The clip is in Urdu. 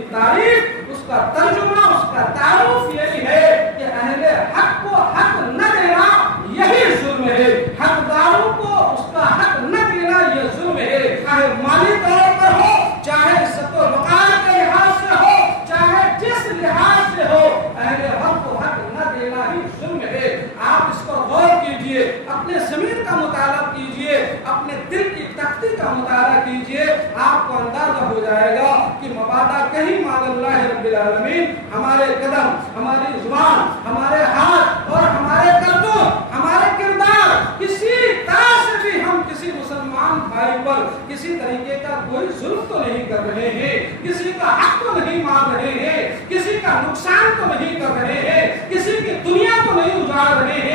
کی تعریف، اس کا ترجمہ، اس کا تعارف یہی ہے کہ اہل حق کو حق نہ دینا یہی ظلم ہے، حقداروں کو اس کا حق نہ دینا یہ ظلم ہے، چاہے مالی طور پر ہو، چاہے عزت و وقار کے لحاظ سے ہو، چاہے جس لحاظ سے ہو، اہل حق کو حق نہ دینا ہی ظلم ہے۔ آپ اس پر غور کیجئے، اپنے ضمیر کا مطالعہ کیجئے، اپنے دل کی تختی کا مطالعہ کیجئے، آپ کو اندازہ ہو جائے گا کہ مبادا کہیں مال اللہ رب العالمین ہمارے قدم، ہماری زبان، ہمارے ہاتھ اور ہمارے کرتوت، ہمارے کردار، کسی طرح سے بھی ہم کسی مسلمان بھائی پر کسی طریقے کا کوئی ظلم تو نہیں کر رہے ہیں، کسی کا حق تو نہیں مار رہے ہیں، کسی کا نقصان تو نہیں کر رہے ہیں، کسی کی دنیا تو نہیں اجاڑ رہے ہیں،